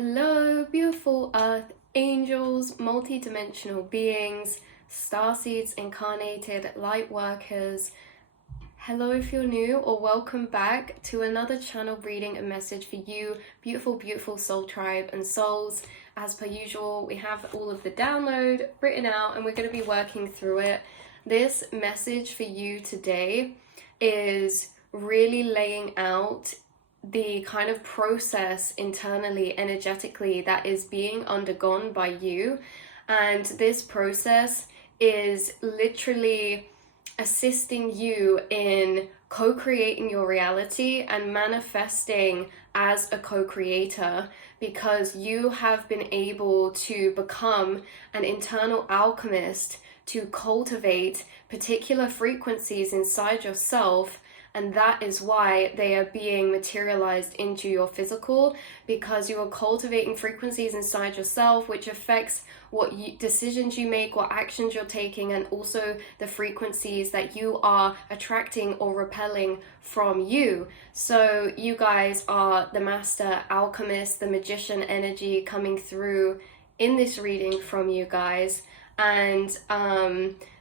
Hello, beautiful earth, angels, multi-dimensional beings, starseeds, incarnated light workers. Hello if you're new, or welcome back to another channel reading a message for you, beautiful soul tribe and souls. As per usual, we have all of the download written out and we're going to be working through it. This message for you today is really laying out the kind of process internally, energetically, that is being undergone by you. And this process is literally assisting you in co-creating your reality and manifesting as a co-creator, because you have been able to become an internal alchemist to cultivate particular frequencies inside yourself. And that is why they are being materialized into your physical, because you are cultivating frequencies inside yourself, which affects what decisions you make, what actions you're taking, and also the frequencies that you are attracting or repelling from you. So you guys are the master alchemist, the magician energy coming through in this reading from you guys. And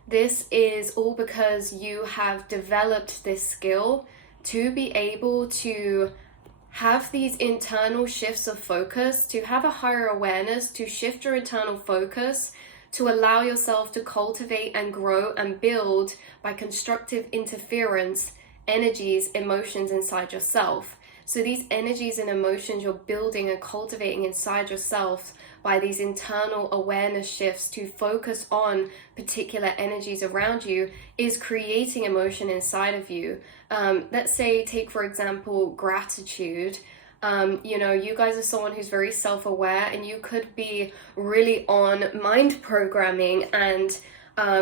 this is all because you have developed this skill to be able to have these internal shifts of focus, to have a higher awareness, to shift your internal focus, to allow yourself to cultivate and grow and build by constructive interference, energies, emotions inside yourself. So these energies and emotions you're building and cultivating inside yourself by these internal awareness shifts to focus on particular energies around you is creating emotion inside of you. Let's say, take for example, gratitude. You guys are someone who's very self-aware, and you could be really on mind programming and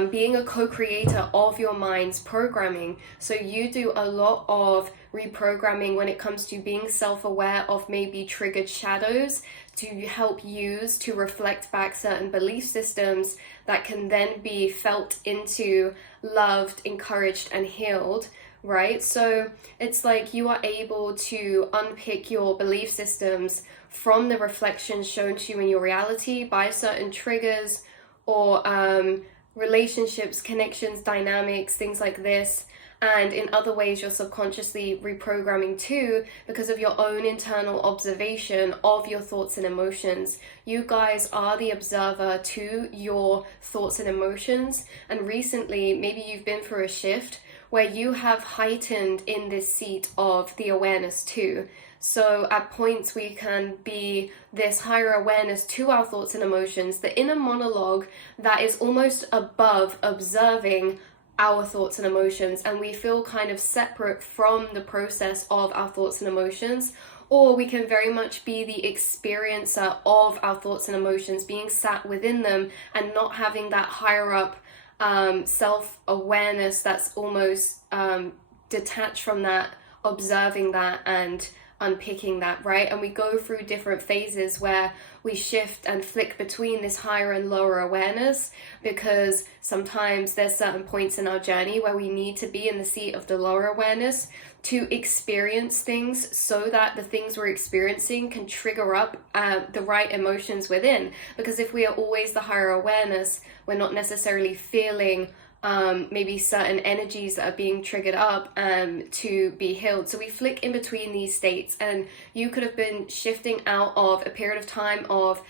being a co-creator of your mind's programming. So you do a lot of reprogramming when it comes to being self-aware of maybe triggered shadows to help use to reflect back certain belief systems that can then be felt into, loved, encouraged, and healed, right? So it's like you are able to unpick your belief systems from the reflections shown to you in your reality by certain triggers or relationships, connections, dynamics, things like this. And in other ways, you're subconsciously reprogramming too, because of your own internal observation of your thoughts and emotions. You guys are the observer to your thoughts and emotions. And recently, maybe you've been through a shift where you have heightened in this seat of the awareness too. So at points we can be this higher awareness to our thoughts and emotions, the inner monologue that is almost above observing our thoughts and emotions, and we feel kind of separate from the process of our thoughts and emotions. Or we can very much be the experiencer of our thoughts and emotions, being sat within them and not having that higher up self-awareness that's almost detached from that, observing that and unpicking that, right? And we go through different phases where we shift and flick between this higher and lower awareness, because sometimes there's certain points in our journey where we need to be in the seat of the lower awareness to experience things, so that the things we're experiencing can trigger up the right emotions within. Because if we are always the higher awareness, we're not necessarily feeling maybe certain energies that are being triggered up to be healed. So we flick in between these states, and you could have been shifting out of a period of time of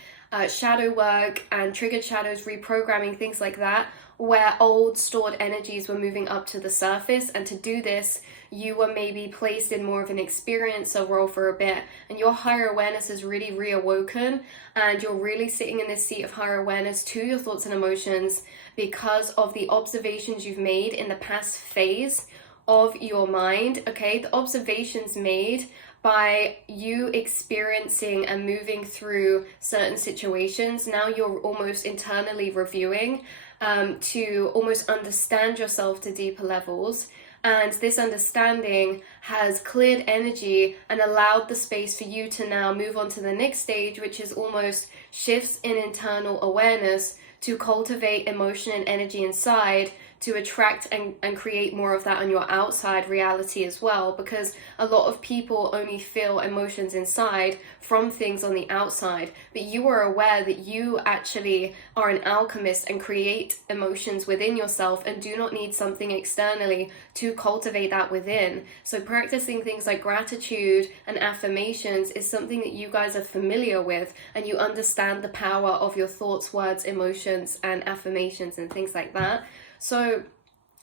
shadow work and triggered shadows, reprogramming, things like that, where old stored energies were moving up to the surface. And to do this, you were maybe placed in more of an experiencer role for a bit, and your higher awareness is really reawoken, and you're really sitting in this seat of higher awareness to your thoughts and emotions because of the observations you've made in the past phase of your mind. Okay, the observations made by you experiencing and moving through certain situations. Now you're almost internally reviewing to almost understand yourself to deeper levels. And this understanding has cleared energy and allowed the space for you to now move on to the next stage, which is almost shifts in internal awareness to cultivate emotion and energy inside to attract and create more of that on your outside reality as well, because a lot of people only feel emotions inside from things on the outside, but you are aware that you actually are an alchemist and create emotions within yourself and do not need something externally to cultivate that within. So practicing things like gratitude and affirmations is something that you guys are familiar with, and you understand the power of your thoughts, words, emotions, and affirmations and things like that. So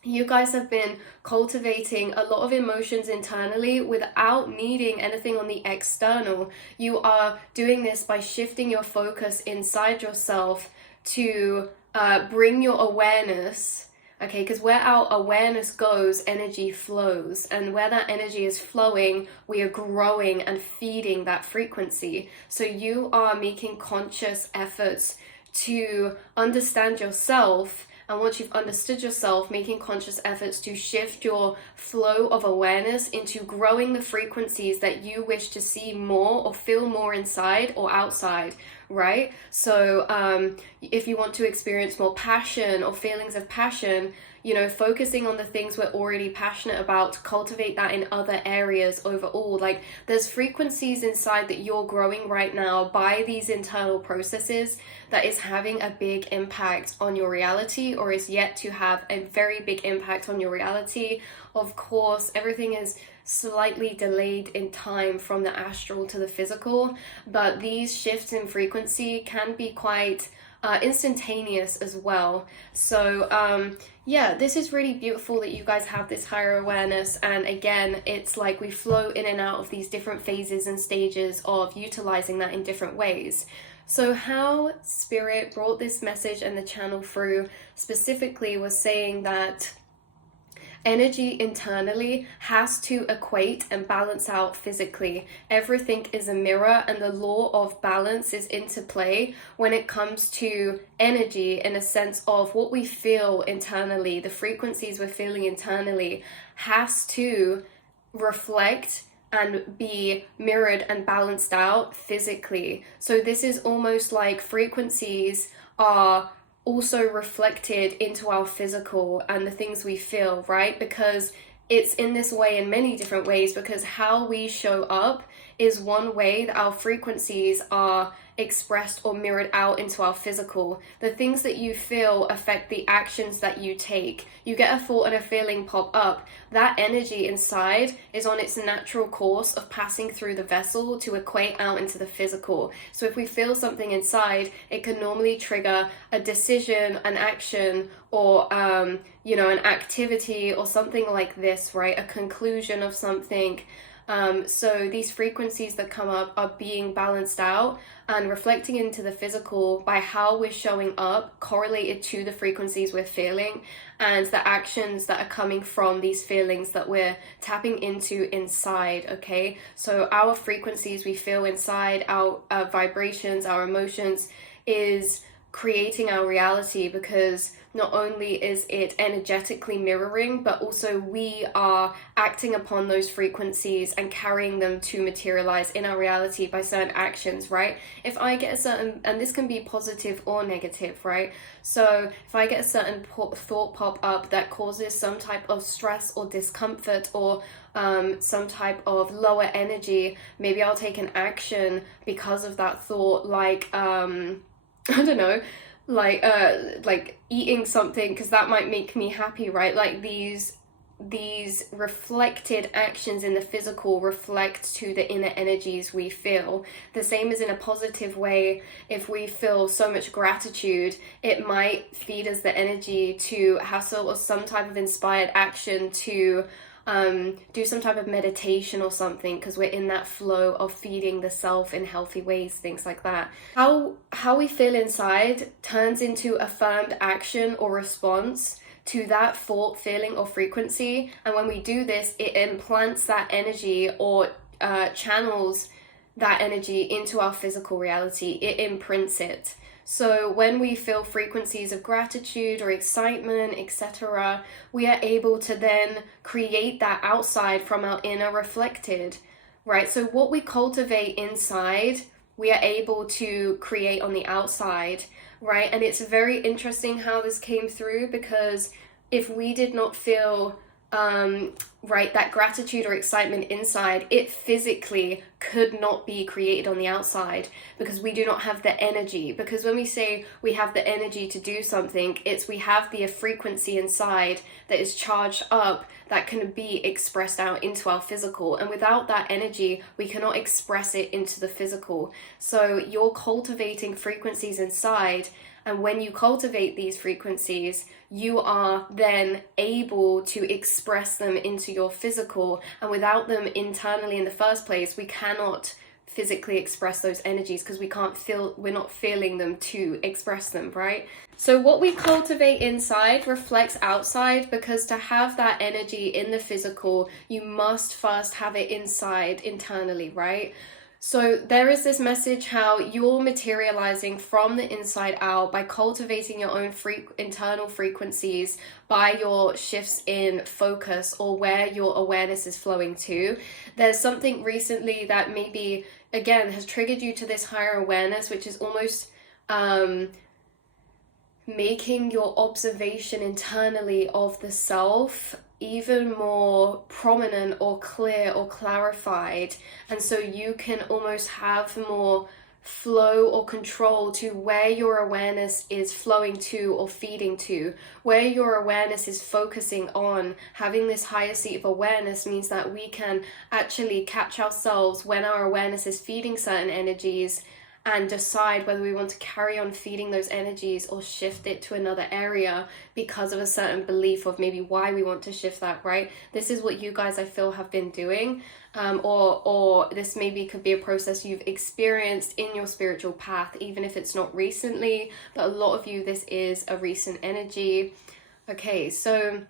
you guys have been cultivating a lot of emotions internally without needing anything on the external. You are doing this by shifting your focus inside yourself to bring your awareness. Okay, because where our awareness goes, energy flows. And where that energy is flowing, we are growing and feeding that frequency. So you are making conscious efforts to understand yourself. And once you've understood yourself, making conscious efforts to shift your flow of awareness into growing the frequencies that you wish to see more or feel more inside or outside, right? So if you want to experience more passion or feelings of passion, you know, focusing on the things we're already passionate about to cultivate that in other areas overall. Like, there's frequencies inside that you're growing right now by these internal processes that is having a big impact on your reality, or is yet to have a very big impact on your reality. Of course, everything is slightly delayed in time from the astral to the physical, but these shifts in frequency can be quite instantaneous as well. So yeah, this is really beautiful that you guys have this higher awareness. And again, it's like we flow in and out of these different phases and stages of utilizing that in different ways. So how Spirit brought this message and the channel through specifically was saying that energy internally has to equate and balance out physically. Everything is a mirror, and the law of balance is into play when it comes to energy, in a sense of what we feel internally. The frequencies we're feeling internally has to reflect and be mirrored and balanced out physically. So this is almost like frequencies are also reflected into our physical and the things we feel, right? Because it's in this way in many different ways, because how we show up is one way that our frequencies are expressed or mirrored out into our physical. The things that you feel affect the actions that you take. You get a thought and a feeling pop up. That energy inside is on its natural course of passing through the vessel to equate out into the physical. So if we feel something inside, it can normally trigger a decision, an action, or you know, an activity or something like this, right? A conclusion of something. So these frequencies that come up are being balanced out and reflecting into the physical by how we're showing up, correlated to the frequencies we're feeling and the actions that are coming from these feelings that we're tapping into inside. Okay, so our frequencies we feel inside, our vibrations, our emotions is creating our reality, because not only is it energetically mirroring, but also we are acting upon those frequencies and carrying them to materialize in our reality by certain actions, right? If I get a certain, and this can be positive or negative, right? So if I get a certain thought pop up that causes some type of stress or discomfort, or some type of lower energy, maybe I'll take an action because of that thought, like I don't know, like eating something, because that might make me happy, right? Like these reflected actions in the physical reflect to the inner energies we feel. The same as in a positive way. If we feel so much gratitude, it might feed us the energy to have sort of some type of inspired action to do some type of meditation or something, because we're in that flow of feeding the self in healthy ways, things like that. How we feel inside turns into affirmed action or response to that thought, feeling, or frequency. And when we do this, it implants that energy or channels that energy into our physical reality. It imprints it. So when we feel frequencies of gratitude or excitement, etc., we are able to then create that outside from our inner reflected, right? So what we cultivate inside, we are able to create on the outside, right? And it's very interesting how this came through, because if we did not feel right, that gratitude or excitement inside, it physically could not be created on the outside, because we do not have the energy. Because when we say we have the energy to do something, it's we have the frequency inside that is charged up, that can be expressed out into our physical, and without that energy we cannot express it into the physical. So you're cultivating frequencies inside, and when you cultivate these frequencies, you are then able to express them into your physical. And without them internally in the first place, we cannot physically express those energies, because we're not feeling them to express them, right? So what we cultivate inside reflects outside, because to have that energy in the physical, you must first have it inside internally, right? So there is this message how you're materializing from the inside out by cultivating your own internal frequencies, by your shifts in focus or where your awareness is flowing to. There's something recently that maybe, again, has triggered you to this higher awareness, which is almost making your observation internally of the self even more prominent or clear or clarified, and so you can almost have more flow or control to where your awareness is flowing to or feeding to. Where your awareness is focusing on, having this higher seat of awareness means that we can actually catch ourselves when our awareness is feeding certain energies, and decide whether we want to carry on feeding those energies or shift it to another area because of a certain belief of maybe why we want to shift that, right? This is what you guys, I feel, have been doing, or this maybe could be a process you've experienced in your spiritual path, even if it's not recently, but a lot of you, this is a recent energy. Okay, so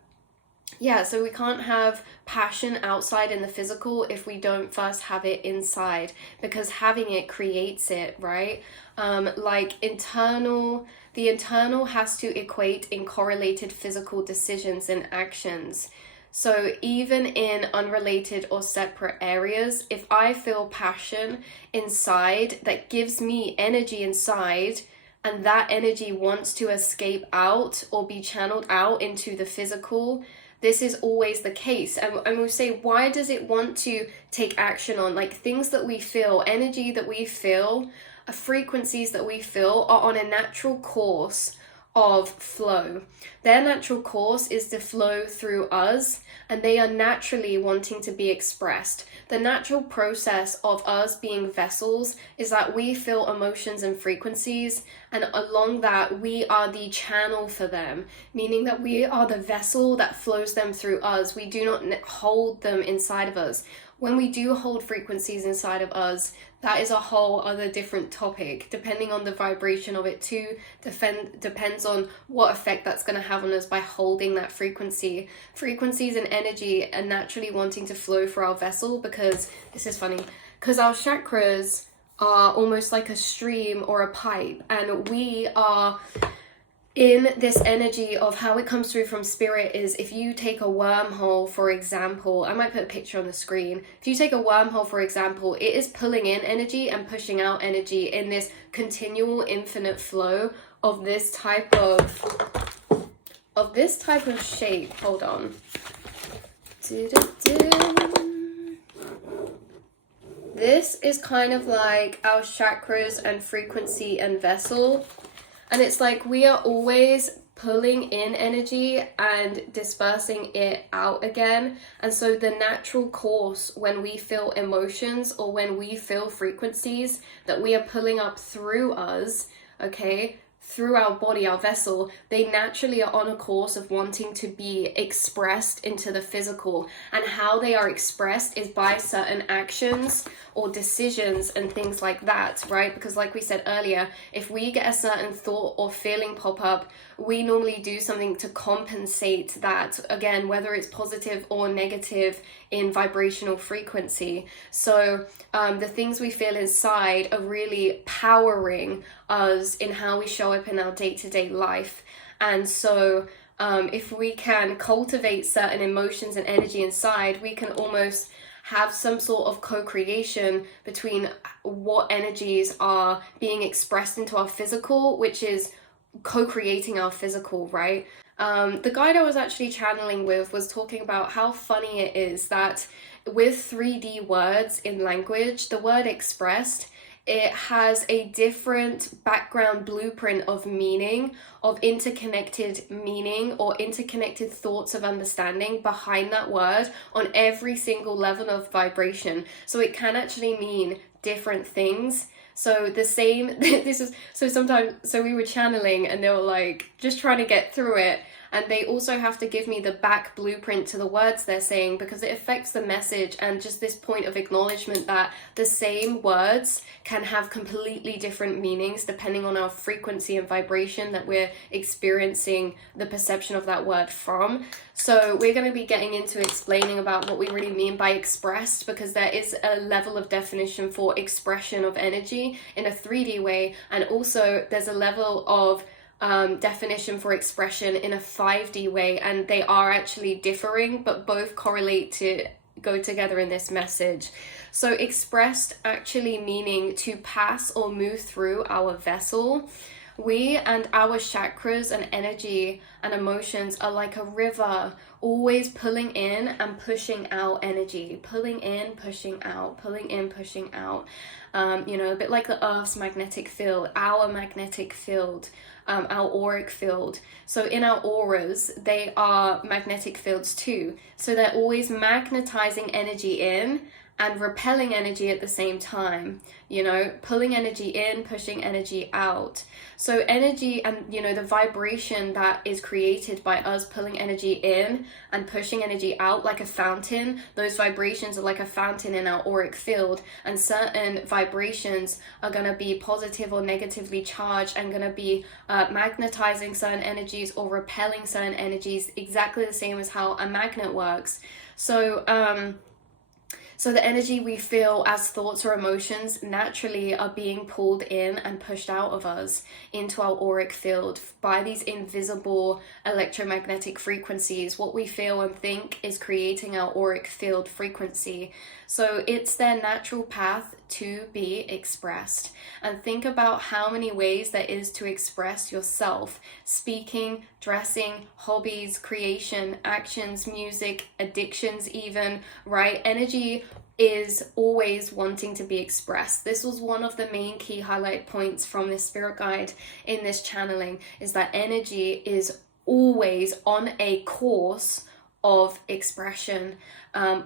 yeah, so we can't have passion outside in the physical if we don't first have it inside, because having it creates it, right? Like the internal has to equate in correlated physical decisions and actions. So even in unrelated or separate areas, if I feel passion inside that gives me energy inside, and that energy wants to escape out or be channeled out into the physical, this is always the case. And we'll say, why does it want to take action on? Like, things that we feel, energy that we feel, frequencies that we feel are on a natural course of flow. Their natural course is to flow through us, and they are naturally wanting to be expressed. The natural process of us being vessels is that we feel emotions and frequencies, and along that we are the channel for them, meaning that we are the vessel that flows them through us. We do not hold them inside of us. When we do hold frequencies inside of us, that is a whole other different topic, depending on the vibration of it too. Depends on what effect that's going to have on us by holding that frequency. Frequencies and energy are naturally wanting to flow through our vessel, because this is funny, because our chakras are almost like a stream or a pipe, and we are in this energy of how it comes through from spirit. Is if you take a wormhole, for example, I might put a picture on the screen. If you take a wormhole, for example, it is pulling in energy and pushing out energy in this continual infinite flow of this type of shape. Hold on. This is kind of like our chakras and frequency and vessel. And it's like we are always pulling in energy and dispersing it out again. And so the natural course, when we feel emotions or when we feel frequencies that we are pulling up through us, okay, through our body, our vessel, they naturally are on a course of wanting to be expressed into the physical. And how they are expressed is by certain actions or decisions and things like that, right? Because like we said earlier, if we get a certain thought or feeling pop up, we normally do something to compensate that, again, whether it's positive or negative in vibrational frequency. So the things we feel inside are really powering us in how we show up in our day-to-day life. And so if we can cultivate certain emotions and energy inside, we can almost have some sort of co-creation between what energies are being expressed into our physical, which is co-creating our physical, right? The guide I was actually channeling with was talking about how funny it is that with 3D words in language, the word expressed, it has a different background blueprint of meaning, of interconnected meaning or interconnected thoughts of understanding behind that word on every single level of vibration. So it can actually mean different things. So the same, this is, so sometimes, so we were channeling and they were like, just trying to get through it. And they also have to give me the back blueprint to the words they're saying because it affects the message, and just this point of acknowledgement that the same words can have completely different meanings depending on our frequency and vibration that we're experiencing the perception of that word from. So we're going to be getting into explaining about what we really mean by expressed, because there is a level of definition for expression of energy in a 3D way, and also there's a level of definition for expression in a 5D way, and they are actually differing, but both correlate to go together in this message. So expressed actually meaning to pass or move through our vessel. We and our chakras and energy and emotions are like a river, always pulling in and pushing out energy, pulling in, pushing out, pulling in, pushing out. A bit like the Earth's magnetic field, our magnetic field, our auric field. So in our auras, they are magnetic fields too. So they're always magnetizing energy in and repelling energy at the same time, pulling energy in, pushing energy out. So energy and, the vibration that is created by us pulling energy in and pushing energy out like a fountain, those vibrations are like a fountain in our auric field, and certain vibrations are going to be positive or negatively charged and going to be magnetizing certain energies or repelling certain energies, exactly the same as how a magnet works. So the energy we feel as thoughts or emotions naturally are being pulled in and pushed out of us into our auric field by these invisible electromagnetic frequencies. What we feel and think is creating our auric field frequency. So it's their natural path to be expressed. And think about how many ways there is to express yourself: speaking, dressing, hobbies, creation, actions, music, addictions even, right? Energy is always wanting to be expressed. This was one of the main key highlight points from this spirit guide in this channeling, is that energy is always on a course of expression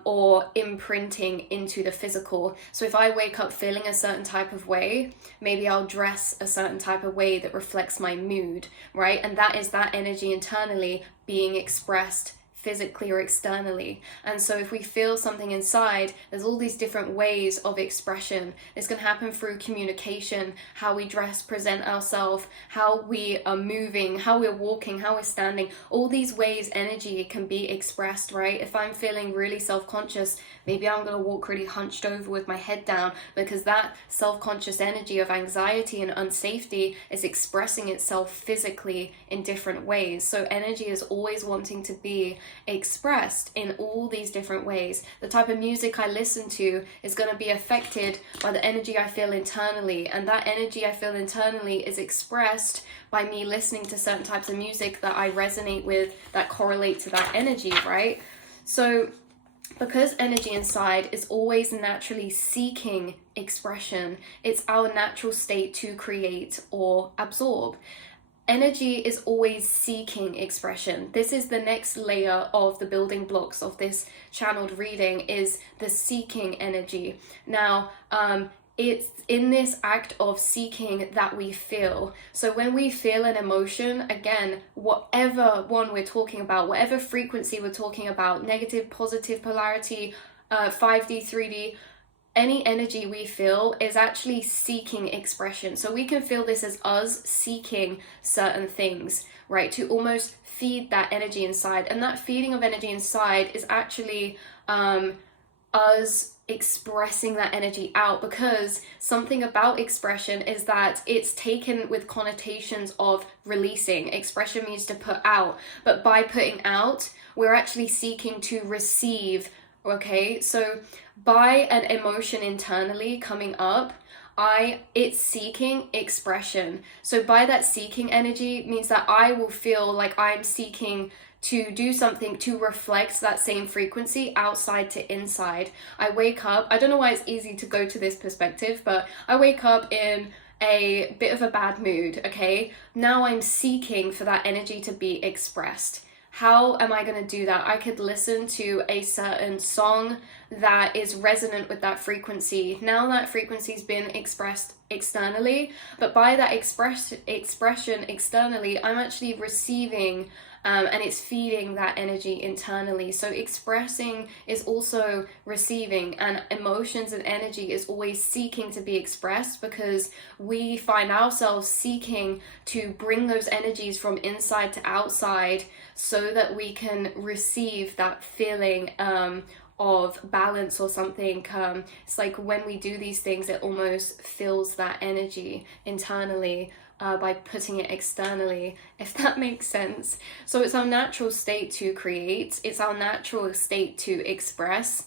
or imprinting into the physical. So if I wake up feeling a certain type of way, maybe I'll dress a certain type of way that reflects my mood, right? And that is that energy internally being expressed physically or externally. And so if we feel something inside, there's all these different ways of expression. This can happen through communication, how we dress, present ourselves, how we are moving, how we're walking, how we're standing. All these ways energy can be expressed, right? If I'm feeling really self-conscious, maybe I'm going to walk really hunched over with my head down, because that self-conscious energy of anxiety and unsafety is expressing itself physically in different ways. So energy is always wanting to be expressed in all these different ways. The type of music I listen to is going to be affected by the energy I feel internally, and that energy I feel internally is expressed by me listening to certain types of music that I resonate with, that correlate to that energy, right? So because energy inside is always naturally seeking expression, it's our natural state to create or absorb. Energy is always seeking expression. This is the next layer of the building blocks of this channeled reading, is the seeking energy. Now, it's in this act of seeking that we feel. So when we feel an emotion, again, whatever one we're talking about, whatever frequency we're talking about, negative, positive, polarity, 5D, 3D, any energy we feel is actually seeking expression. So we can feel this as us seeking certain things, right? To almost feed that energy inside. And that feeding of energy inside is actually us expressing that energy out, because something about expression is that it's taken with connotations of releasing. Expression means to put out, but by putting out, we're actually seeking to receive. Okay, so by an emotion internally coming up, it's seeking expression. So by that seeking energy means that I will feel like I'm seeking to do something to reflect that same frequency outside to inside. I wake up, I don't know why it's easy to go to this perspective, but I wake up in a bit of a bad mood, okay? Now I'm seeking for that energy to be expressed. How am I going to do that? I could listen to a certain song that is resonant with that frequency. Now that frequency's been expressed externally, but by that expression externally, I'm actually receiving and it's feeding that energy internally. So expressing is also receiving, and emotions and energy is always seeking to be expressed, because we find ourselves seeking to bring those energies from inside to outside so that we can receive that feeling of balance or something. It's like when we do these things, it almost fills that energy internally by putting it externally, if that makes sense. So it's our natural state to create, it's our natural state to express.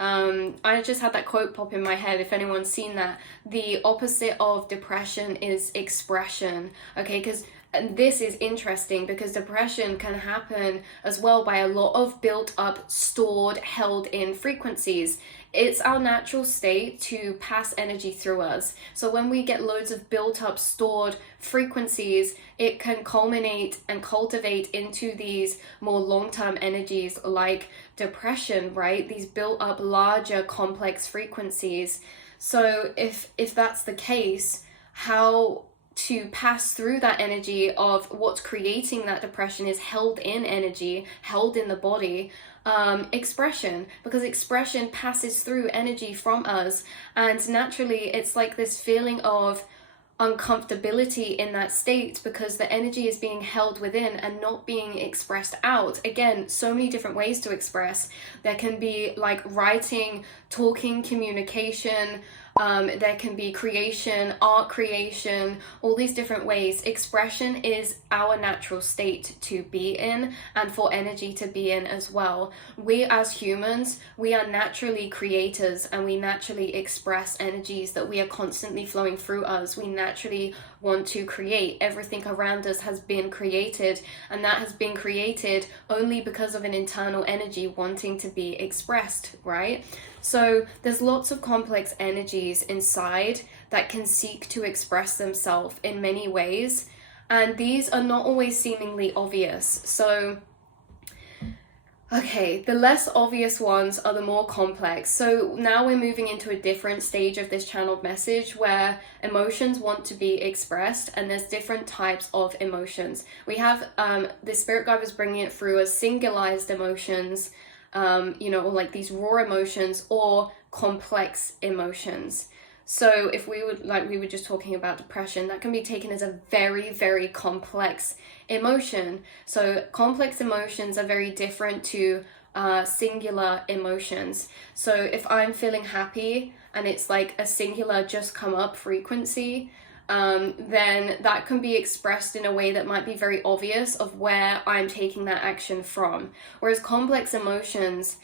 I just had that quote pop in my head, if anyone's seen that. The opposite of depression is expression, okay? Because and this is interesting because depression can happen as well by a lot of built up, stored, held in frequencies. It's our natural state to pass energy through us. So when we get loads of built up, stored frequencies, it can culminate and cultivate into these more long-term energies like depression, right? These built up, larger, complex frequencies. So if that's the case, how to pass through that energy of what's creating that depression is held in energy, held in the body, expression, because expression passes through energy from us, and naturally it's like this feeling of uncomfortability in that state because the energy is being held within and not being expressed out. Again, so many different ways to express. There can be like writing, talking, communication, there can be creation, art creation, all these different ways. Expression is our natural state to be in, and for energy to be in as well. We as humans, we are naturally creators, and we naturally express energies that we are constantly flowing through us. We naturally want to create. Everything around us has been created, and that has been created only because of an internal energy wanting to be expressed, right? So there's lots of complex energies inside that can seek to express themselves in many ways, and these are not always seemingly obvious. So okay, the less obvious ones are the more complex. So now we're moving into a different stage of this channeled message where emotions want to be expressed, and there's different types of emotions. We have the spirit guide was bringing it through as singularized emotions, or like these raw emotions or complex emotions. So if we were just talking about depression, that can be taken as a very, very complex emotion. So complex emotions are very different to singular emotions. So if I'm feeling happy and it's like a singular just come up frequency, then that can be expressed in a way that might be very obvious of where I'm taking that action from. Whereas complex emotions,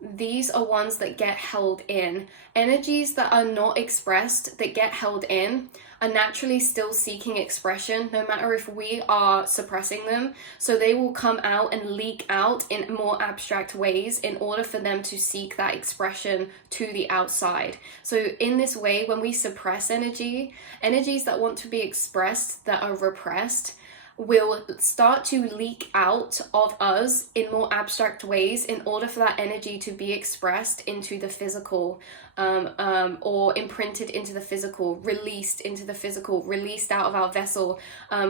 these are ones that get held in. Energies that are not expressed, that get held in, are naturally still seeking expression, no matter if we are suppressing them. So they will come out and leak out in more abstract ways in order for them to seek that expression to the outside. So in this way, when we suppress energies that want to be expressed, that are repressed, will start to leak out of us in more abstract ways in order for that energy to be expressed into the physical, or imprinted into the physical, released into the physical, released out of our vessel.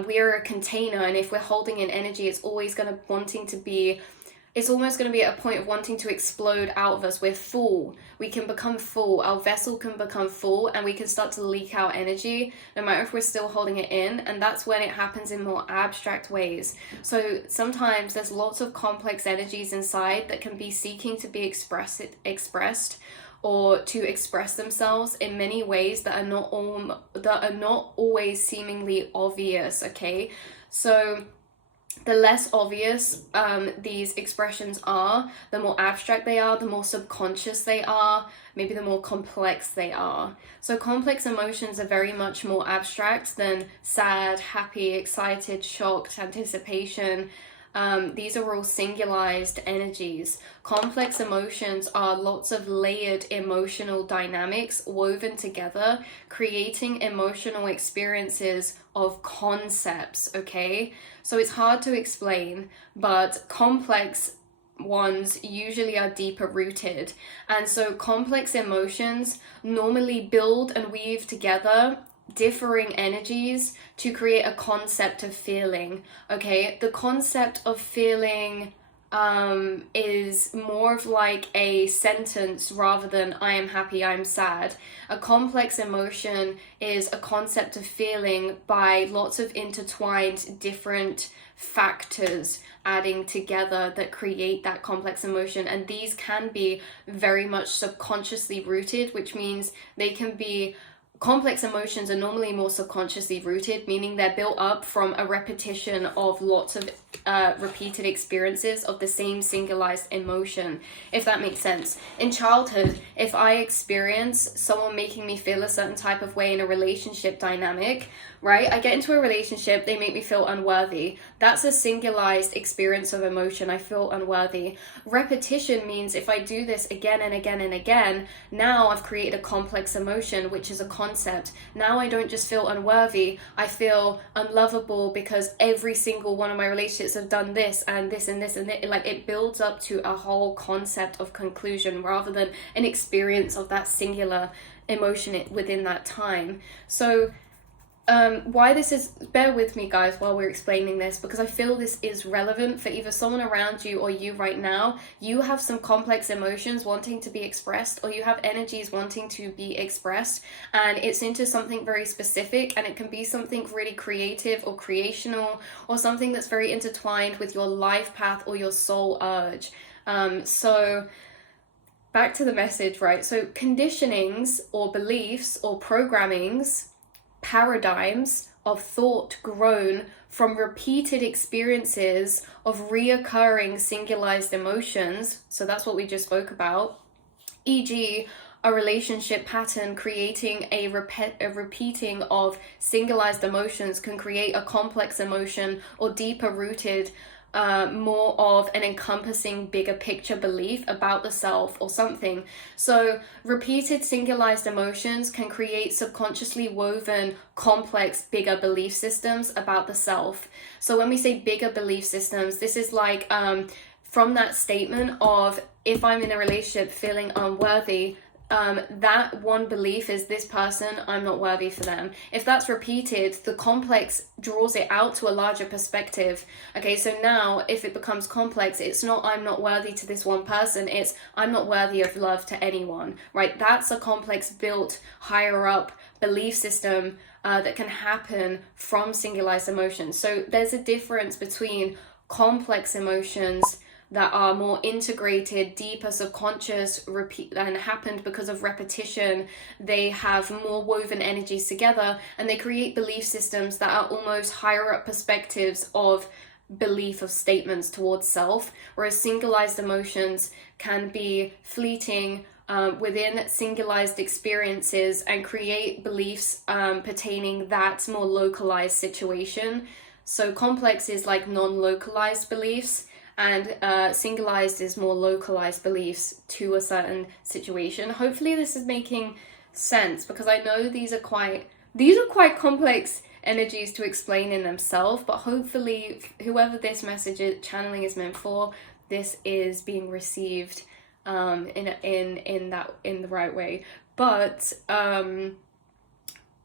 We are a container, and if we're holding in energy, it's always going to it's almost going to be at a point of wanting to explode out of us. We're full. We can become full. Our vessel can become full, and we can start to leak out energy, no matter if we're still holding it in. And that's when it happens in more abstract ways. So sometimes there's lots of complex energies inside that can be seeking to be expressed or to express themselves in many ways that are not always seemingly obvious, okay? So the less obvious these expressions are, the more abstract they are, the more subconscious they are, maybe the more complex they are. So complex emotions are very much more abstract than sad, happy, excited, shocked, anticipation. These are all singularized energies. Complex emotions are lots of layered emotional dynamics woven together, creating emotional experiences of concepts, okay? So it's hard to explain, but complex ones usually are deeper rooted. And so complex emotions normally build and weave together differing energies to create a concept of feeling. Okay, the concept of feeling is more of like a sentence rather than I am happy, I'm sad. A complex emotion is a concept of feeling by lots of intertwined different factors adding together that create that complex emotion, and these can be very much subconsciously rooted, which means they can be complex emotions are normally more subconsciously rooted, meaning they're built up from a repetition of lots of repeated experiences of the same singularized emotion, if that makes sense. In childhood, if I experience someone making me feel a certain type of way in a relationship dynamic, right? I get into a relationship, they make me feel unworthy. That's a singularized experience of emotion. I feel unworthy. Repetition means if I do this again and again and again, now I've created a complex emotion, which is a concept. Now I don't just feel unworthy, I feel unlovable because every single one of my relationships have done this and this and this and this. Like, it builds up to a whole concept of conclusion rather than an experience of that singular emotion within that time. So why this is, bear with me guys while we're explaining this, because I feel this is relevant for either someone around you or you right now. You have some complex emotions wanting to be expressed, or you have energies wanting to be expressed, and it's into something very specific, and it can be something really creative or creational, or something that's very intertwined with your life path or your soul urge. So back to the message, right? So conditionings or beliefs or programmings, paradigms of thought grown from repeated experiences of reoccurring singularized emotions. So that's what we just spoke about, e.g., a relationship pattern creating a repeating of singularized emotions can create a complex emotion or deeper rooted more of an encompassing bigger picture belief about the self or something. So repeated singularized emotions can create subconsciously woven complex bigger belief systems about the self. So when we say bigger belief systems, this is like from that statement of if I'm in a relationship feeling unworthy, that one belief is this person, I'm not worthy for them. If that's repeated, the complex draws it out to a larger perspective. Okay, so now if it becomes complex, it's not I'm not worthy to this one person, it's I'm not worthy of love to anyone, right? That's a complex built higher up belief system that can happen from singularized emotions. So there's a difference between complex emotions that are more integrated, deeper, subconscious, repeat, and happened because of repetition. They have more woven energies together, and they create belief systems that are almost higher up perspectives of belief of statements towards self, whereas singularized emotions can be fleeting within singularized experiences and create beliefs pertaining that more localized situation. So complex is like non-localized beliefs, and singularized is more localized beliefs to a certain situation. Hopefully this is making sense, because I know these are quite complex energies to explain in themselves, but hopefully whoever this message channeling is meant for, this is being received in the right way. But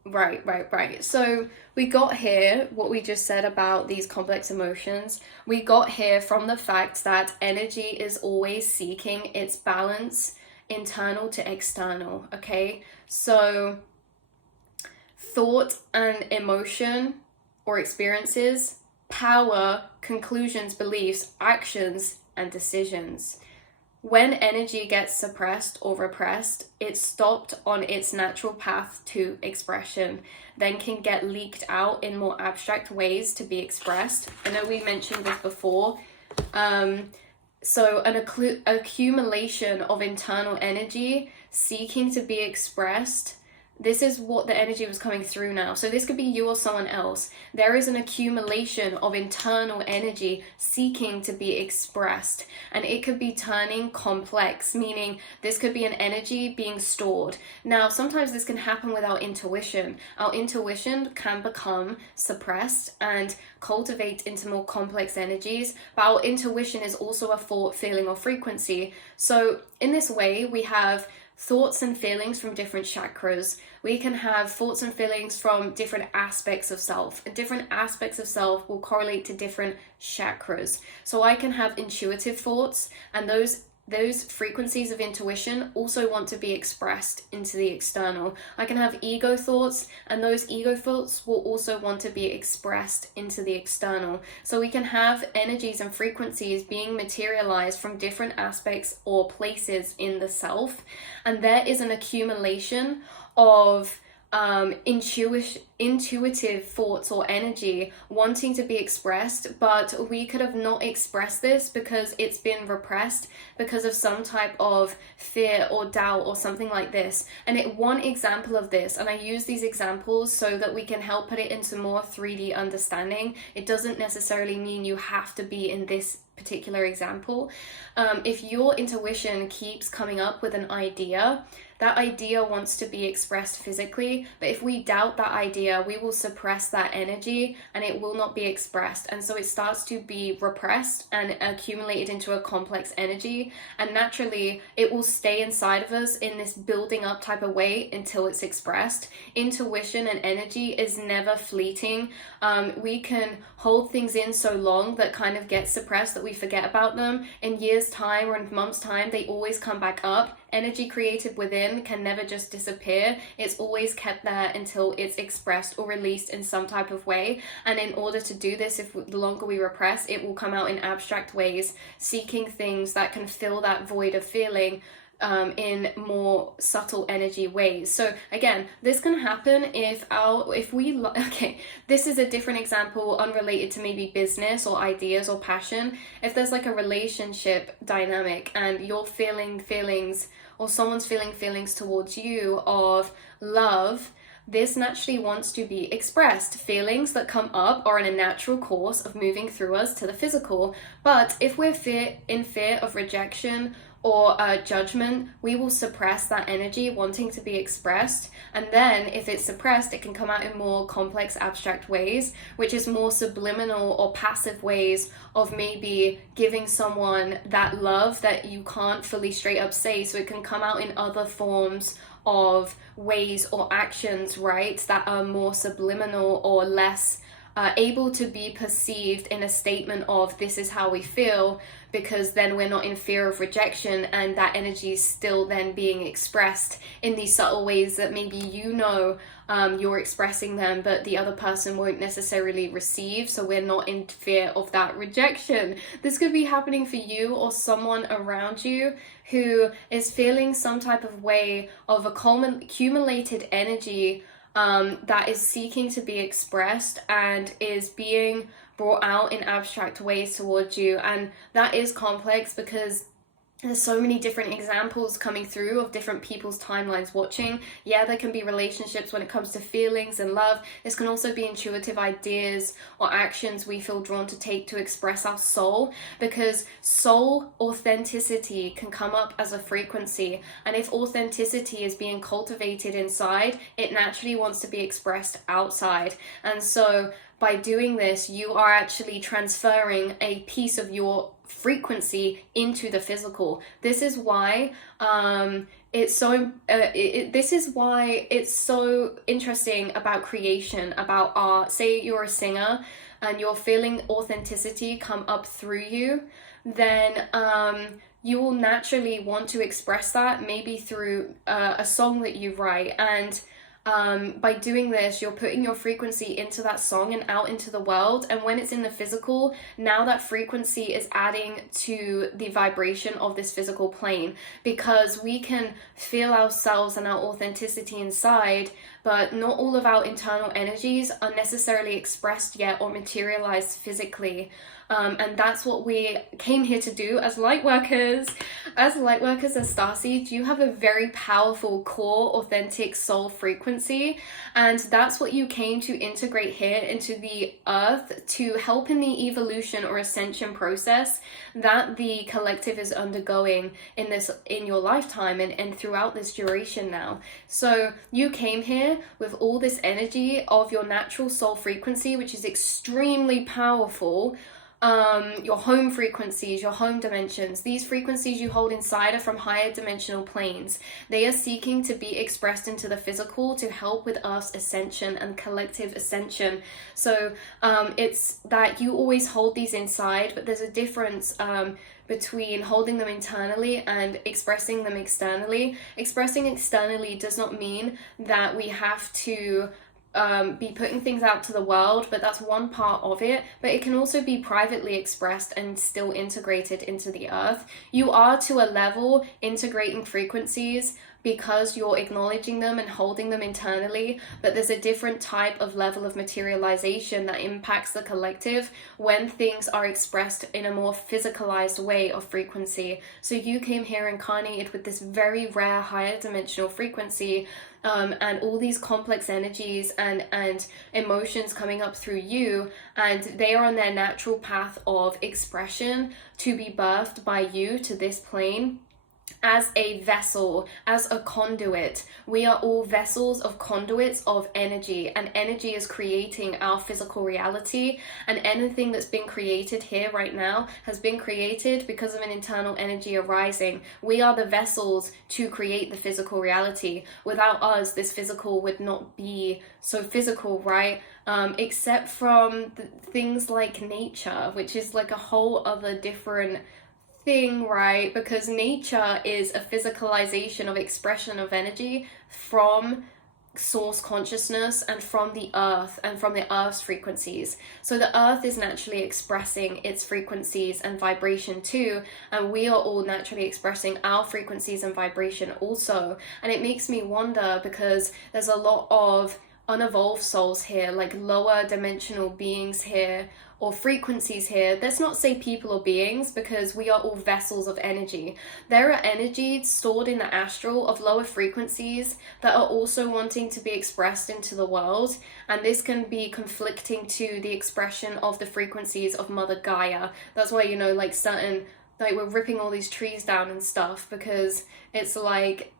Right. So we got here what we just said about these complex emotions. We got here from the fact that energy is always seeking its balance, internal to external, okay? So thought and emotion or experiences, power, conclusions, beliefs, actions, and decisions. when energy gets suppressed or repressed, it's stopped on its natural path to expression, then can get leaked out in more abstract ways to be expressed. I know we mentioned this before. So an accumulation of internal energy seeking to be expressed. This is what the energy was coming through now. So this could be you or someone else. There is an accumulation of internal energy seeking to be expressed. And it could be turning complex, meaning this could be an energy being stored. Now, sometimes this can happen with our intuition. Our intuition can become suppressed and cultivate into more complex energies. But our intuition is also a thought, feeling, or frequency. So in this way, we have thoughts and feelings from different chakras. We can have thoughts and feelings from different aspects of self. Different aspects of self will correlate to different chakras. So I can have intuitive thoughts, and those frequencies of intuition also want to be expressed into the external. I can have ego thoughts, and those ego thoughts will also want to be expressed into the external. So we can have energies and frequencies being materialized from different aspects or places in the self, and there is an accumulation of intuitive thoughts or energy wanting to be expressed, but we could have not expressed this because it's been repressed because of some type of fear or doubt or something like this. And one example of this, and I use these examples so that we can help put it into more 3D understanding. It doesn't necessarily mean you have to be in this particular example. If your intuition keeps coming up with an idea, that idea wants to be expressed physically, but if we doubt that idea, we will suppress that energy and it will not be expressed. And so it starts to be repressed and accumulated into a complex energy, and naturally it will stay inside of us in this building up type of way until it's expressed. Intuition and energy is never fleeting. We can hold things in so long that kind of get suppressed that we forget about them. In years' time or in months' time, they always come back up. Energy created within can never just disappear. It's always kept there until it's expressed or released in some type of way. And in order to do this, the longer we repress, it will come out in abstract ways, seeking things that can fill that void of feeling in more subtle energy ways. So again, this can happen if this is a different example unrelated to maybe business or ideas or passion. If there's like a relationship dynamic and you're feeling feelings, or someone's feeling feelings towards you of love, this naturally wants to be expressed. Feelings that come up are in a natural course of moving through us to the physical. But if we're in fear of rejection or judgment, we will suppress that energy wanting to be expressed. And then if it's suppressed, it can come out in more complex abstract ways, which is more subliminal or passive ways of maybe giving someone that love that you can't fully straight up say. So it can come out in other forms of ways or actions, right, that are more subliminal or less able to be perceived in a statement of this is how we feel, because then we're not in fear of rejection, and that energy is still then being expressed in these subtle ways that maybe you're expressing them, but the other person won't necessarily receive, so we're not in fear of that rejection. This could be happening for you or someone around you who is feeling some type of way of accumulated energy that is seeking to be expressed and is being brought out in abstract ways towards you. And that is complex because there's so many different examples coming through of different people's timelines watching. Yeah, there can be relationships when it comes to feelings and love. This can also be intuitive ideas or actions we feel drawn to take to express our soul, because soul authenticity can come up as a frequency. And if authenticity is being cultivated inside, it naturally wants to be expressed outside. And so by doing this, you are actually transferring a piece of your frequency into the physical. This is why this is why it's so interesting about creation, about art. Say you're a singer and you're feeling authenticity come up through you, then you will naturally want to express that maybe through a song that you write. And By doing this, you're putting your frequency into that song and out into the world. And when it's in the physical, now that frequency is adding to the vibration of this physical plane, because we can feel ourselves and our authenticity inside, but not all of our internal energies are necessarily expressed yet or materialized physically. And that's what we came here to do as light workers. As light workers, as starseeds, you have a very powerful core, authentic soul frequency. And that's what you came to integrate here into the earth to help in the evolution or ascension process that the collective is undergoing in your lifetime and throughout this duration now. So you came here with all this energy of your natural soul frequency, which is extremely powerful. Your home frequencies, your home dimensions, these frequencies you hold inside are from higher dimensional planes. They are seeking to be expressed into the physical to help with Earth's ascension and collective ascension. So it's that you always hold these inside, but there's a difference between holding them internally and expressing them externally. Expressing externally does not mean that we have to be putting things out to the world, but that's one part of it. But it can also be privately expressed and still integrated into the earth. You are to a level integrating frequencies because you're acknowledging them and holding them internally, but there's a different type of level of materialization that impacts the collective when things are expressed in a more physicalized way of frequency. So you came here incarnated with this very rare higher dimensional frequency, and all these complex energies and emotions coming up through you, and they are on their natural path of expression to be birthed by you to this plane as a vessel, as a conduit. We are all vessels of conduits of energy, and energy is creating our physical reality. And anything that's been created here right now has been created because of an internal energy arising. We are the vessels to create the physical reality. Without us, this physical would not be so physical, right? Except from things like nature, which is like a whole other different thing, right? Because nature is a physicalization of expression of energy from source consciousness and from the earth and from the earth's frequencies. So the earth is naturally expressing its frequencies and vibration too, and we are all naturally expressing our frequencies and vibration also. And it makes me wonder, because there's a lot of unevolved souls here, like lower dimensional beings here, or frequencies here. Let's not say people or beings, because we are all vessels of energy. There are energies stored in the astral of lower frequencies that are also wanting to be expressed into the world, and this can be conflicting to the expression of the frequencies of Mother Gaia. That's why, like we're ripping all these trees down and stuff, because it's like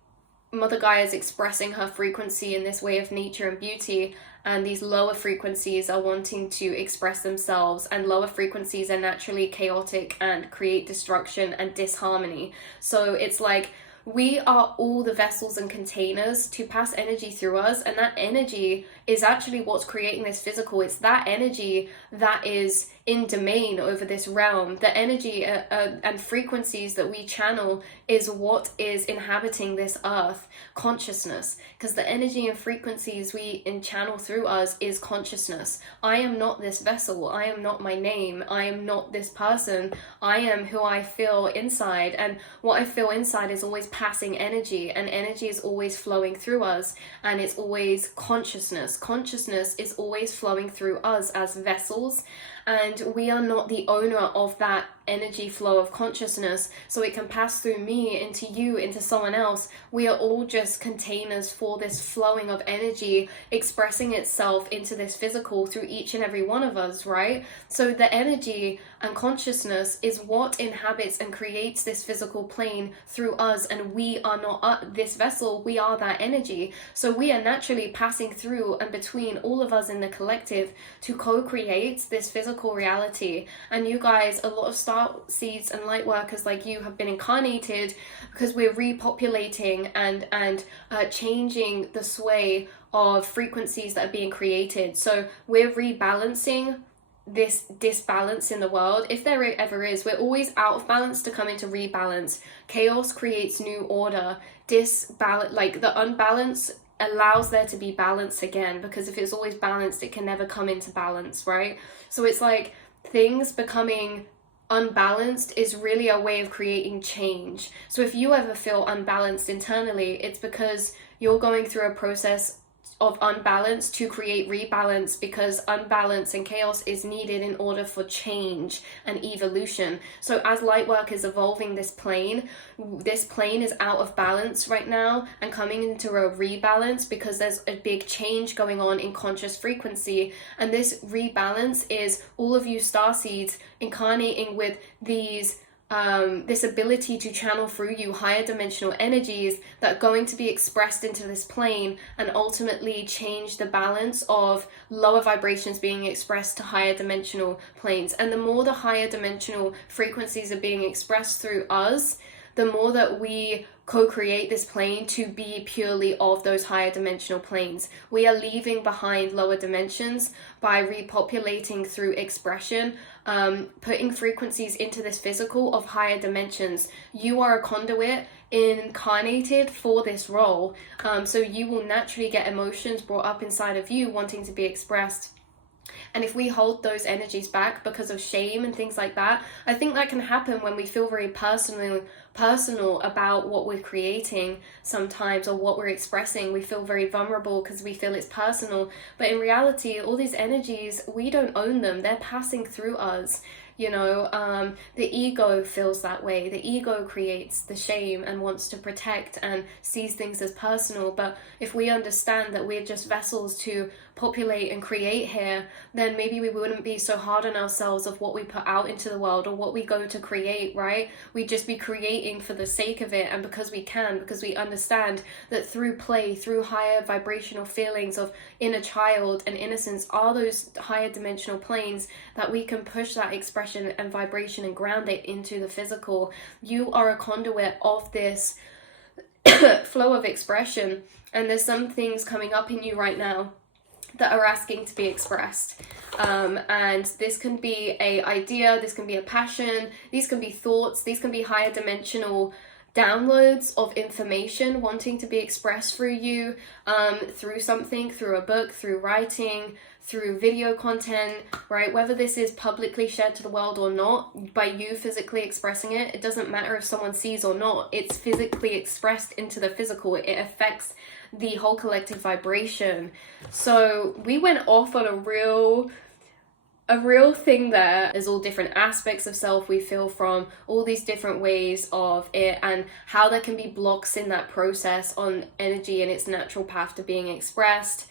Mother Gaia is expressing her frequency in this way of nature and beauty, and these lower frequencies are wanting to express themselves, and lower frequencies are naturally chaotic and create destruction and disharmony. So it's like we are all the vessels and containers to pass energy through us, and that energy is actually what's creating this physical. It's that energy that is in domain over this realm. The energy and frequencies that we channel is what is inhabiting this earth, consciousness, because the energy and frequencies we channel through us is consciousness. I am not this vessel. I am not my name. I am not this person. I am who I feel inside, and what I feel inside is always passing energy, and energy is always flowing through us, and it's always consciousness. Consciousness is always flowing through us as vessels, and we are not the owner of that energy flow of consciousness, so it can pass through me into you, into someone else. We are all just containers for this flowing of energy expressing itself into this physical through each and every one of us, right? So the energy and consciousness is what inhabits and creates this physical plane through us, and we are not this vessel, we are that energy. So we are naturally passing through and between all of us in the collective to co-create this physical reality. And you guys, a lot of star seeds and light workers like you have been incarnated because we're repopulating and changing the sway of frequencies that are being created. So we're rebalancing this disbalance in the world. If there ever is, we're always out of balance to come into rebalance. Chaos creates new order. Disbalance, like the unbalance allows there to be balance again, because if it's always balanced, it can never come into balance, right? So it's like things becoming unbalanced is really a way of creating change. So if you ever feel unbalanced internally, it's because you're going through a process of unbalance to create rebalance, because unbalance and chaos is needed in order for change and evolution. So as light work is evolving this plane is out of balance right now and coming into a rebalance, because there's a big change going on in conscious frequency. And this rebalance is all of you starseeds incarnating with these this ability to channel through you higher dimensional energies that are going to be expressed into this plane and ultimately change the balance of lower vibrations being expressed to higher dimensional planes. And the more the higher dimensional frequencies are being expressed through us, the more that we co-create this plane to be purely of those higher dimensional planes. We are leaving behind lower dimensions by repopulating through expression, putting frequencies into this physical of higher dimensions. You are a conduit incarnated for this role, so you will naturally get emotions brought up inside of you wanting to be expressed. And if we hold those energies back because of shame and things like that, I think that can happen when we feel very personal about what we're creating sometimes, or what we're expressing. We feel very vulnerable because we feel it's personal. But in reality, all these energies, we don't own them. They're passing through us. You know, the ego feels that way. The ego creates the shame and wants to protect and sees things as personal. But if we understand that we're just vessels to populate and create here, then maybe we wouldn't be so hard on ourselves of what we put out into the world or what we go to create, right? We'd just be creating for the sake of it, and because we can, because we understand that through play, through higher vibrational feelings of inner child and innocence are those higher dimensional planes that we can push that expression and vibration and ground it into the physical. You are a conduit of this flow of expression, and there's some things coming up in you right now that are asking to be expressed, and this can be a idea, this can be a passion, these can be thoughts, these can be higher dimensional downloads of information wanting to be expressed through you, through something, through a book, through writing, through video content, right? Whether this is publicly shared to the world or not, by you physically expressing it, it doesn't matter if someone sees or not. It's physically expressed into the physical. It affects the whole collective vibration. So we went off on a real thing there. There's all different aspects of self we feel from, all these different ways of it, and how there can be blocks in that process on energy and its natural path to being expressed.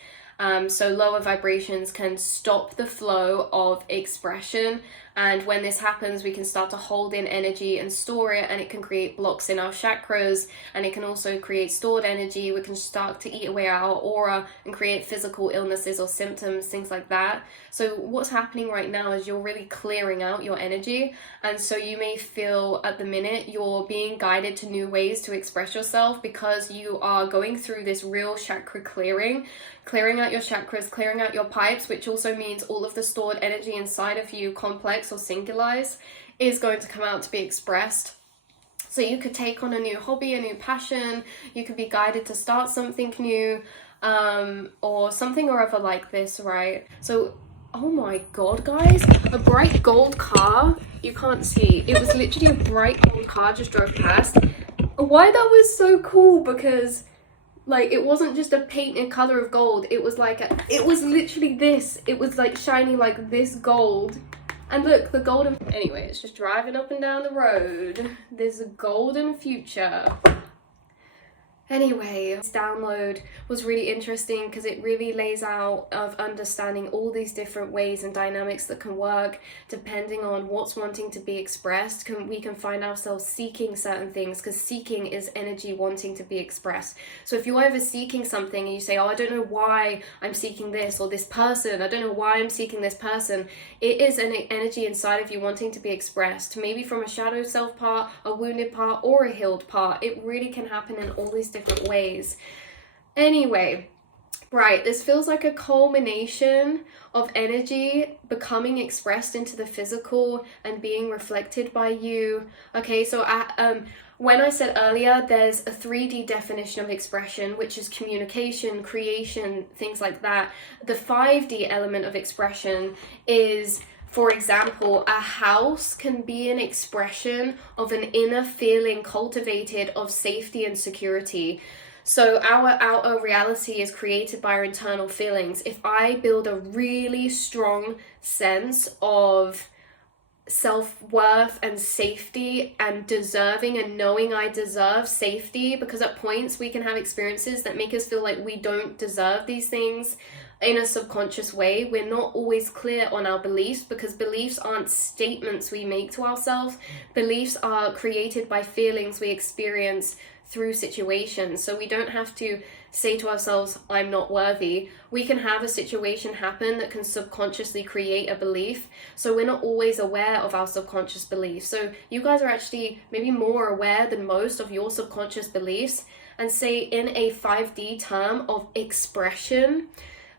So lower vibrations can stop the flow of expression, and when this happens, we can start to hold in energy and store it, and it can create blocks in our chakras, and it can also create stored energy. We can start to eat away our aura and create physical illnesses or symptoms, things like that. So what's happening right now is you're really clearing out your energy, and so you may feel at the minute you're being guided to new ways to express yourself, because you are going through this real chakra clearing out your chakras, clearing out your pipes, which also means all of the stored energy inside of you, complex or singularized, is going to come out to be expressed. So you could take on a new hobby, a new passion, you could be guided to start something new, or something or other like this, right? So, oh my god, guys, a bright gold car, you can't see, it was literally a bright gold car just drove past. Why that was so cool, because like, it wasn't just a painted color of gold, it was like it was literally this, it was like shiny like this gold. And look, the golden, anyway, it's just driving up and down the road, there's a golden future. Anyway, this download was really interesting because it really lays out of understanding all these different ways and dynamics that can work depending on what's wanting to be expressed. We can find ourselves seeking certain things, because seeking is energy wanting to be expressed. So if you're ever seeking something and you say, oh, I don't know why I'm seeking this, or this person, I don't know why I'm seeking this person, it is an energy inside of you wanting to be expressed, maybe from a shadow self part, a wounded part, or a healed part. It really can happen in all these different ways. Anyway, right, this feels like a culmination of energy becoming expressed into the physical and being reflected by you. Okay, so When I said earlier, there's a 3D definition of expression, which is communication, creation, things like that. The 5D element of expression is, for example, a house can be an expression of an inner feeling cultivated of safety and security. So our outer reality is created by our internal feelings. If I build a really strong sense of self-worth and safety and deserving and knowing I deserve safety, because at points we can have experiences that make us feel like we don't deserve these things in a subconscious way. We're not always clear on our beliefs, because beliefs aren't statements we make to ourselves. Beliefs are created by feelings we experience through situations. So we don't have to say to ourselves, I'm not worthy. We can have a situation happen that can subconsciously create a belief. So we're not always aware of our subconscious beliefs. So you guys are actually maybe more aware than most of your subconscious beliefs. And say in a 5D term of expression,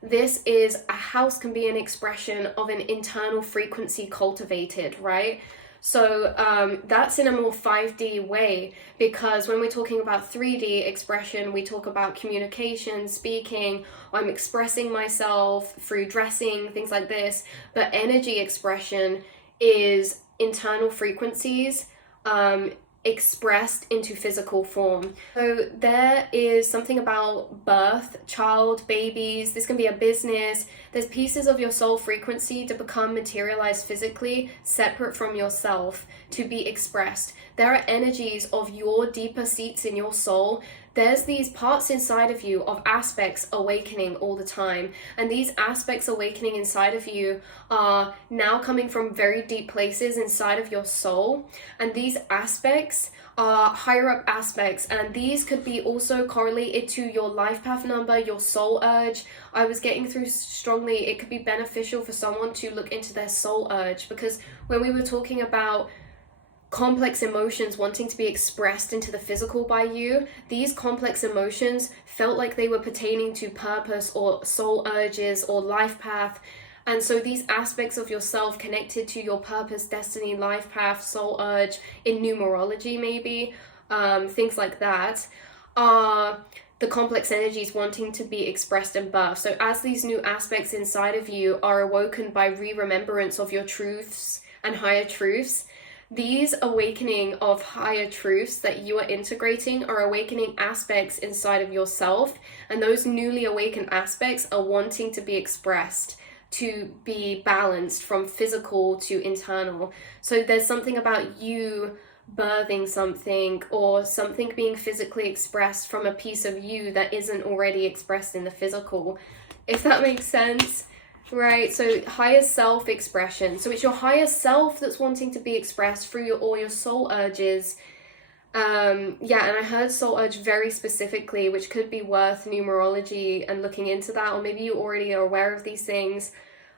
this is a house can be an expression of an internal frequency cultivated, right? So that's in a more 5D way, because when we're talking about 3D expression, we talk about communication, speaking, I'm expressing myself through dressing, things like this. But energy expression is internal frequencies expressed into physical form. So there is something about birth, child, babies. This can be a business. There's pieces of your soul frequency to become materialized physically, separate from yourself, to be expressed. There are energies of your deeper seats in your soul. There's these parts inside of you of aspects awakening all the time. And these aspects awakening inside of you are now coming from very deep places inside of your soul. And these aspects are higher up aspects. And these could be also correlated to your life path number, your soul urge. I was getting through strongly, it could be beneficial for someone to look into their soul urge. Because when we were talking about complex emotions wanting to be expressed into the physical by you, these complex emotions felt like they were pertaining to purpose or soul urges or life path. And so these aspects of yourself connected to your purpose, destiny, life path, soul urge, in numerology maybe, things like that, are the complex energies wanting to be expressed and birthed. So as these new aspects inside of you are awoken by re-remembrance of your truths and higher truths, these awakening of higher truths that you are integrating are awakening aspects inside of yourself, and those newly awakened aspects are wanting to be expressed, to be balanced from physical to internal. So there's something about you birthing something, or something being physically expressed from a piece of you that isn't already expressed in the physical, if that makes sense. Right, so higher self expression. So it's your higher self that's wanting to be expressed through all your soul urges. And I heard soul urge very specifically, which could be worth numerology and looking into that, or maybe you already are aware of these things.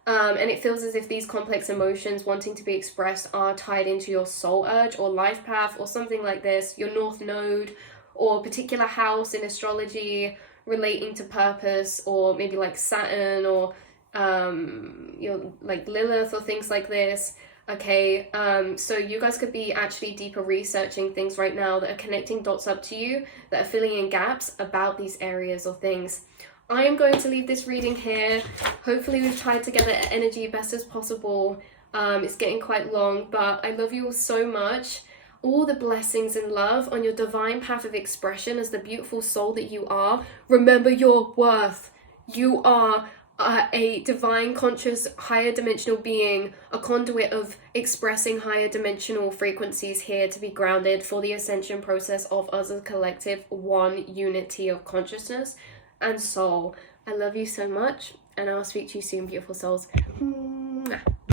And it feels as if these complex emotions wanting to be expressed are tied into your soul urge or life path or something like this, your north node or particular house in astrology relating to purpose, or maybe like Saturn or like Lilith or things like this. Okay, so you guys could be actually deeper researching things right now that are connecting dots up to you, that are filling in gaps about these areas or things. I am going to leave this reading here. Hopefully we've tied together energy best as possible. It's getting quite long, but I love you all so much. All the blessings and love on your divine path of expression as the beautiful soul that you are. Remember your worth. You are a divine, conscious, higher dimensional being, a conduit of expressing higher dimensional frequencies here to be grounded for the ascension process of us as a collective, one unity of consciousness and soul. I love you so much, and I'll speak to you soon, beautiful souls.